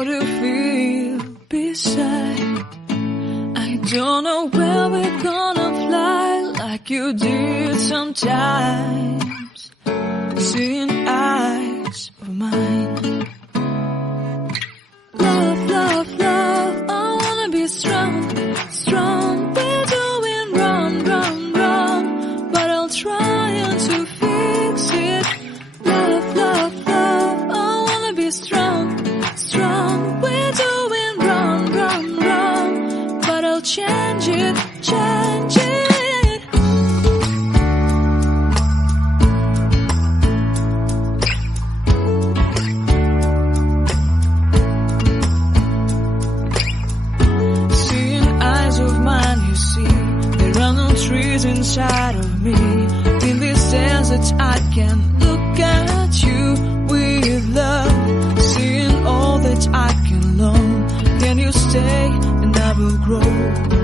what you feel beside. I don't know where we're gonna fly like you did sometimes. Seeing eyes of mine. Love, love, love, I wanna be strong, strong. We're doing wrong, wrong, wrong, but I'll try to fix it. Love, love, love, I wanna be strong, strong. We're doing wrong, wrong, wrong, but I'll change it, change it. Trees inside of me. In this desert I can look at you with love. Seeing all that I can learn. Can you stay and I will grow?